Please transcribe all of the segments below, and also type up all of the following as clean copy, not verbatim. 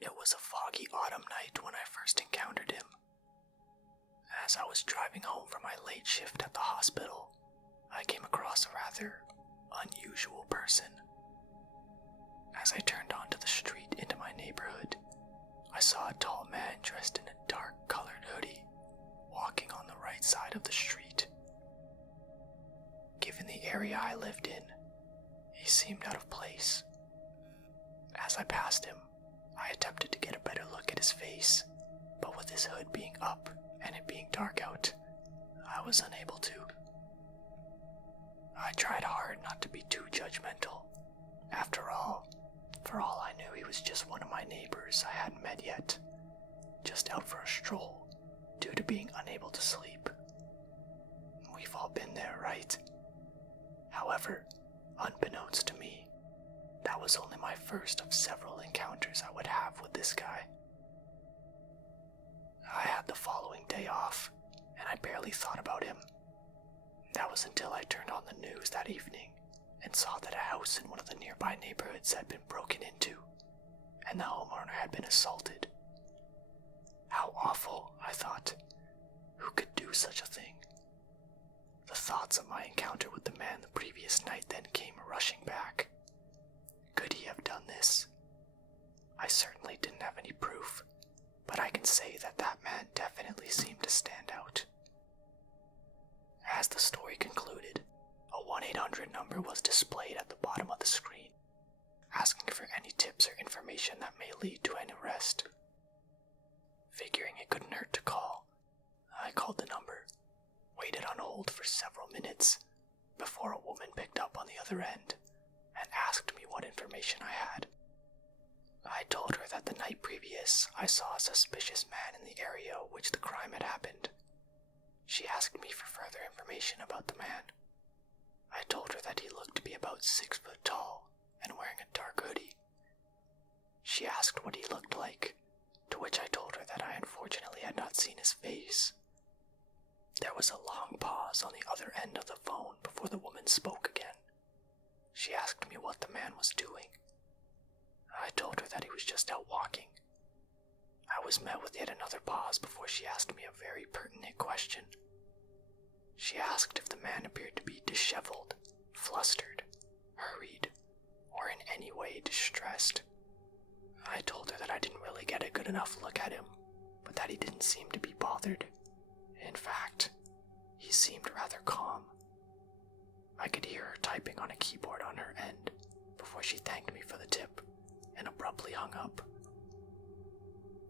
It was a foggy autumn night when I first encountered him. As I was driving home from my late shift at the hospital, I came across a rather unusual person. As I turned onto the street into my neighborhood, I saw a tall man dressed in a dark-colored hoodie walking on the right side of the street. Given the area I lived in, he seemed out of place. As I passed him, I attempted to get a better look at his face, but with his hood being up and it being dark out, I was unable to. I tried hard not to be too judgmental. After all, for all I knew, he was just one of my neighbors I hadn't met yet, just out for a stroll due to being unable to sleep. We've all been there, right? However, unbeknownst to me, that was only my first of several encounters I would have with this guy. I had the following day off, and I barely thought about him. That was until I turned on the news that evening and saw that a house in one of the nearby neighborhoods had been broken into, and the homeowner had been assaulted. How awful, I thought. Who could do such a thing? The thoughts of my encounter with the man the previous night then came rushing back. Could he have done this? I certainly didn't have any proof, but I can say that that man definitely seemed to stand out. As the story concluded, a 1-800 number was displayed at the bottom of the screen, asking for any tips or information that may lead to an arrest. Figuring it couldn't hurt to call, I called the number, waited on hold for several minutes before a woman picked up on the other end and asked me what information I had. I told her that the night previous I saw a suspicious man in the area which the crime had happened. She asked me for further information about the man. I told her that he looked to be about 6 foot tall and wearing a dark hoodie. She asked what he looked like, to which I told her that I unfortunately had not seen his face. There was a long pause on the other end of the phone before the woman spoke again. She asked me what the man was doing. I told her that he was just out walking. I was met with yet another pause before she asked me a very pertinent question. She asked if the man appeared to be disheveled, flustered, hurried, or in any way distressed. I told her that I didn't really get a good enough look at him, but that he didn't seem to be bothered. In fact, he seemed rather calm. I could hear her typing on a keyboard on her end before she thanked me for the tip and abruptly hung up.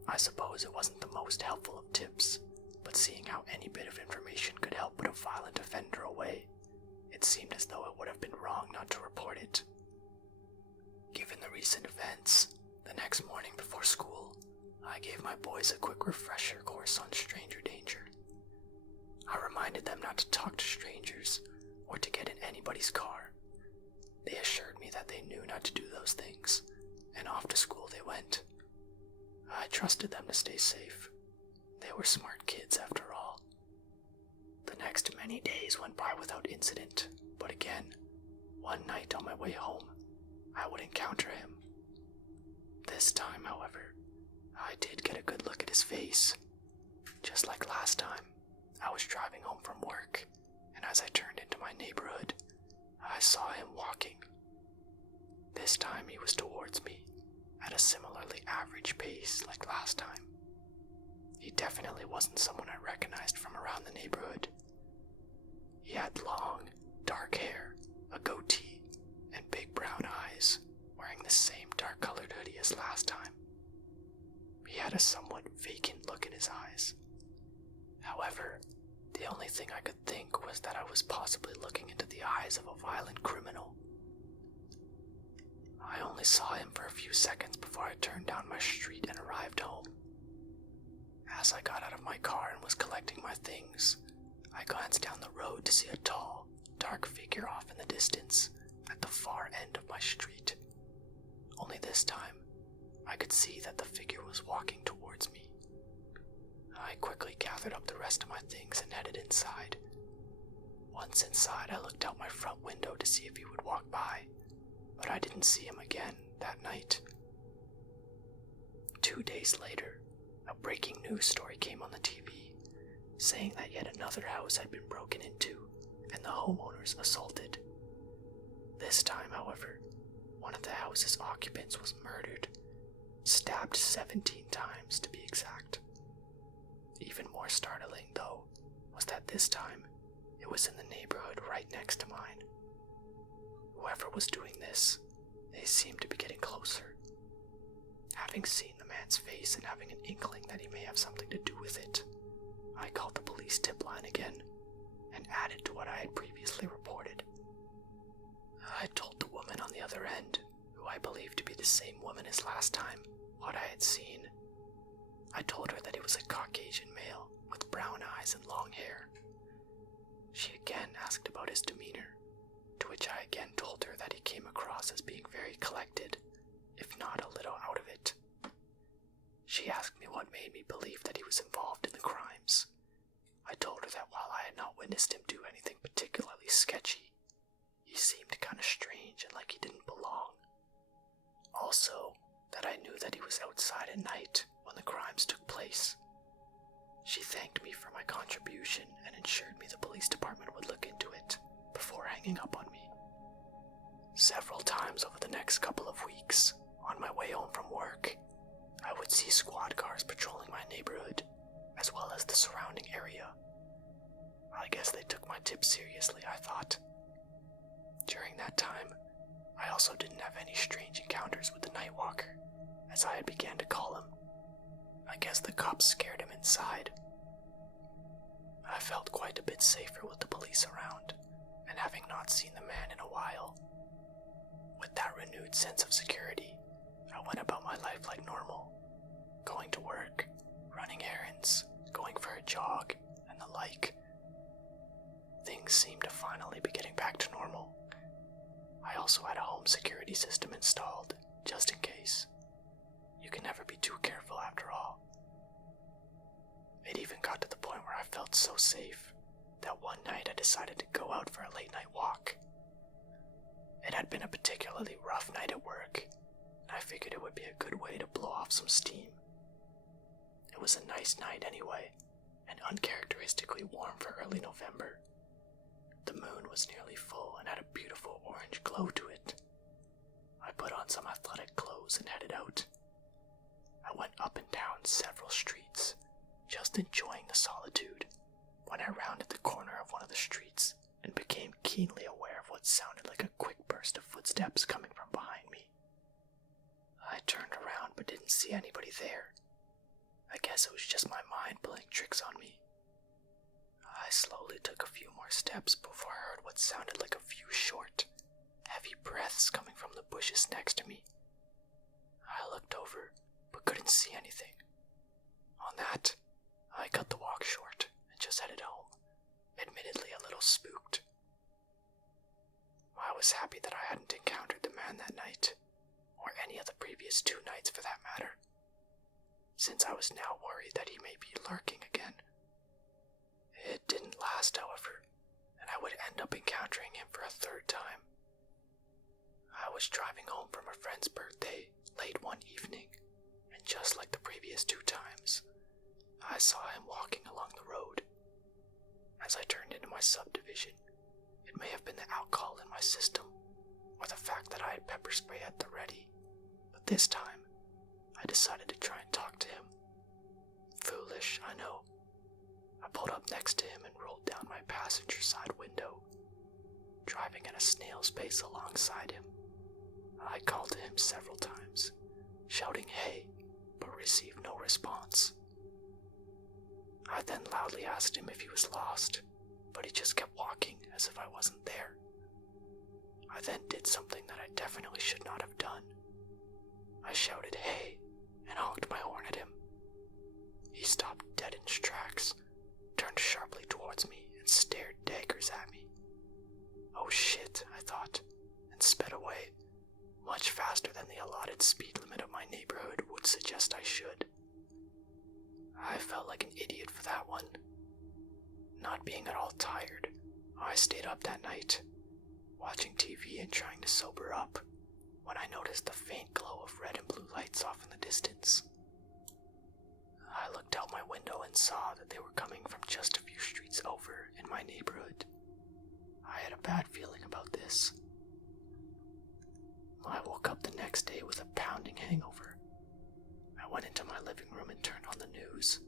I suppose it wasn't the most helpful of tips, but seeing how any bit of information could help put a violent offender away, it seemed as though it would have been wrong not to report it. Given the recent events, the next morning before school, I gave my boys a quick refresher course on stranger danger. I reminded them not to talk to strangers or to get in anybody's car. They assured me that they knew not to do those things, and off to school they went. I trusted them to stay safe. They were smart kids after all. The next many days went by without incident, but again, one night on my way home, I would encounter him. This time, however, I did get a good look at his face. Just like last time, I was driving home from work, and as I turned into my neighborhood, I saw him walking. This time he was towards me, at a similarly average pace like last time. He definitely wasn't someone I recognized from around the neighborhood. He had long, dark hair, a goatee, and big brown eyes, wearing the same dark-colored hoodie as last time. He had a somewhat vacant look in his eyes. However, the only thing I could think was that I was possibly looking into the eyes of a violent criminal. I only saw him for a few seconds before I turned down my street and arrived home. As I got out of my car and was collecting my things, I glanced down the road to see a tall, dark figure off in the distance at the far end of my street. Only this time, I could see that the figure was walking towards me. I quickly gathered up the rest of my things and headed inside. Once inside, I looked out my front window to see if he would walk by, but I didn't see him again that night. 2 days later, a breaking news story came on the TV, saying that yet another house had been broken into and the homeowners assaulted. This time, however, one of the house's occupants was murdered, stabbed 17 times to be exact. Even more startling, though, was that this time, it was in the neighborhood right next to mine. Whoever was doing this, they seemed to be getting closer. Having seen the man's face and having an inkling that he may have something to do with it, I called the police tip line again, and added to what I had previously reported. I told the woman on the other end, who I believed to be the same woman as last time, what I had seen. I told her that he was a Caucasian male with brown eyes and long hair. She again asked about his demeanor, to which I again told her that he came across as being very collected, if not a little out of it. She asked me what made me believe that he was involved in the crimes. I told her that while I had not witnessed him do anything particularly sketchy, he seemed kinda strange and like he didn't belong. Also, that I knew that he was outside at night when the crimes took place. She thanked me for my contribution and assured me the police department would look into it before hanging up on me. Several times over the next couple of weeks, on my way home from work, I would see squad cars patrolling my neighborhood, as well as the surrounding area. I guess they took my tip seriously, I thought. During that time, I also didn't have any strange encounters with the Nightwalker, as I had began to call him. I guess the cops scared him inside. I felt quite a bit safer with the police around, and having not seen the man in a while. With that renewed sense of security, I went about my life like normal, going to work, running errands, going for a jog, and the like. Things seemed to finally be getting back to normal. I also had a home security system installed, just in case. You can never be too careful after all. It even got to the point where I felt so safe that one night I decided to go out for a late night walk. It had been a particularly rough night at work, and I figured it would be a good way to blow off some steam. It was a nice night anyway, and uncharacteristically warm for early November. The moon was nearly full and had a beautiful orange glow to it. I put on some athletic clothes and headed out. I went up and down several streets, just enjoying the solitude, when I rounded the corner of one of the streets and became keenly aware of what sounded like a quick burst of footsteps coming from behind me. I turned around but didn't see anybody there. I guess it was just my mind playing tricks on me. I slowly took a few more steps before I heard what sounded like a few short, heavy breaths coming from the bushes next to me. I looked over, but couldn't see anything. On that, I cut the walk short and just headed home, admittedly a little spooked. I was happy that I hadn't encountered the man that night, or any of the previous 2 nights for that matter, since I was now worried that he may be lurking again. It didn't last, however, and I would end up encountering him for a 3rd time. I was driving home from a friend's birthday late one evening, and just like the previous 2 times, I saw him walking along the road. As I turned into my subdivision, it may have been the alcohol in my system, or the fact that I had pepper spray at the ready, but this time, I decided to try and talk to him. Foolish, I know. I pulled up next to him and rolled down my passenger side window, driving at a snail's pace alongside him. I called to him several times, shouting "hey," but received no response. I then loudly asked him if he was lost, but he just kept walking as if I wasn't there. I then did something that I definitely should not have done. I shouted "hey" and honked my horn at him. He stopped dead in his tracks, turned sharply towards me, and stared daggers at me. Oh shit, I thought, and sped away, much faster than the allotted speed limit of my neighborhood would suggest I should. I felt like an idiot for that one. Not being at all tired, I stayed up that night, watching TV and trying to sober up, when I noticed the faint glow of red and blue lights off in the distance. looked out my window and saw that they were coming from just a few streets over in my neighborhood. I had a bad feeling about this. I woke up the next day with a pounding hangover. I went into my living room and turned on the news,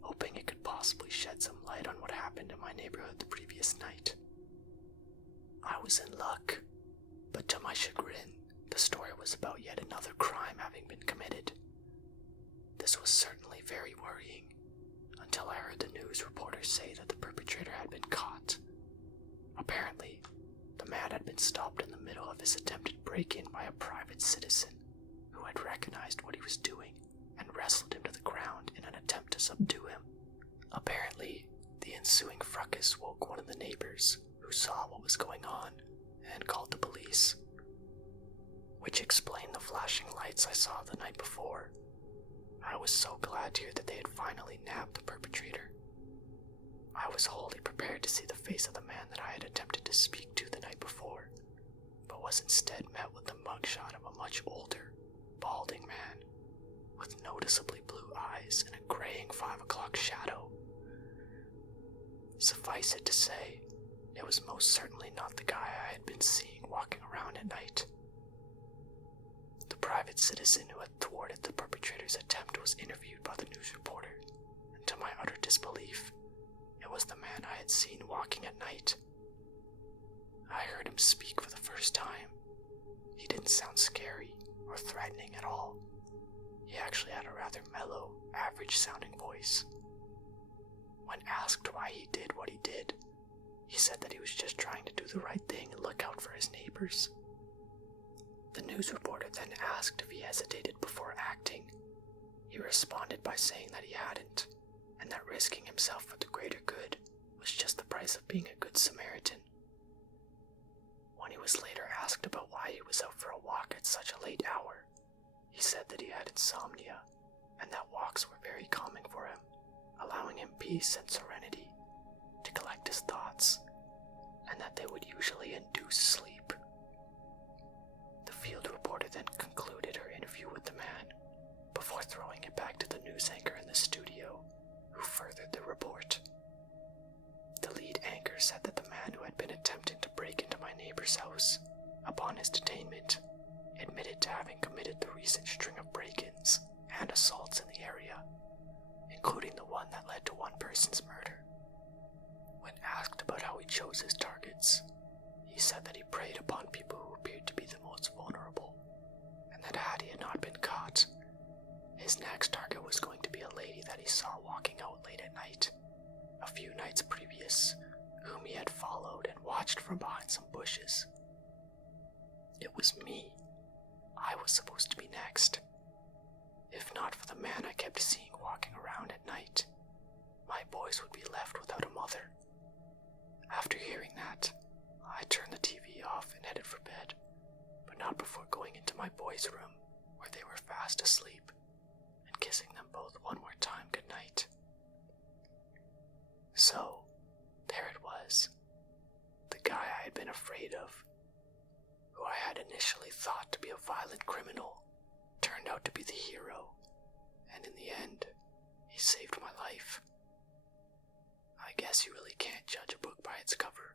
hoping it could possibly shed some light on what happened in my neighborhood the previous night. I was in luck, but to my chagrin, the story was about yet another crime having been committed. This was certainly very worrying, until I heard the news reporter say that the perpetrator had been caught. Apparently, the man had been stopped in the middle of his attempted break-in by a private citizen who had recognized what he was doing and wrestled him to the ground in an attempt to subdue him. Apparently, the ensuing fracas woke one of the neighbors who saw what was going on and called the police, which explained the flashing lights I saw the night before. I was so glad to hear that they had finally nabbed the perpetrator. I was wholly prepared to see the face of the man that I had attempted to speak to the night before, but was instead met with the mugshot of a much older, balding man with noticeably blue eyes and a graying 5 o'clock shadow. Suffice it to say, it was most certainly not the guy I had been seeing walking around at night. The private citizen who had thwarted the perpetrator's attempt was interviewed by the news reporter, and to my utter disbelief, it was the man I had seen walking at night. I heard him speak for the first time. He didn't sound scary or threatening at all. He actually had a rather mellow, average-sounding voice. When asked why he did what he did, he said that he was just trying to do the right thing and look out for his neighbors. The news reporter then asked if he hesitated before acting. He responded by saying that he hadn't, and that risking himself for the greater good was just the price of being a good Samaritan. When he was later asked about why he was out for a walk at such a late hour, he said that he had insomnia, and that walks were very calming for him, allowing him peace and serenity to collect his thoughts, and that they would usually induce sleep. The field reporter then concluded her interview with the man, before throwing it back to the news anchor in the studio, who furthered the report. The lead anchor said that the man who had been attempting to break into my neighbor's house, upon his detainment, admitted to having committed the recent string of break-ins and assaults in the area, including the one that led to one person's murder. When asked about how he chose his targets, he said that he preyed upon people who appeared to be the most vulnerable, and that had he not been caught, his next target was going to be a lady that he saw walking out late at night, a few nights previous, whom he had followed and watched from behind some bushes. It was me. I was supposed to be next. If not for the man I kept seeing walking around at night, my boys would be left without a mother. After hearing that, I turned the TV off and headed for bed, but not before going into my boys' room, where they were fast asleep, and kissing them both one more time goodnight. So, there it was. The guy I had been afraid of, who I had initially thought to be a violent criminal, turned out to be the hero, and in the end, he saved my life. I guess you really can't judge a book by its cover.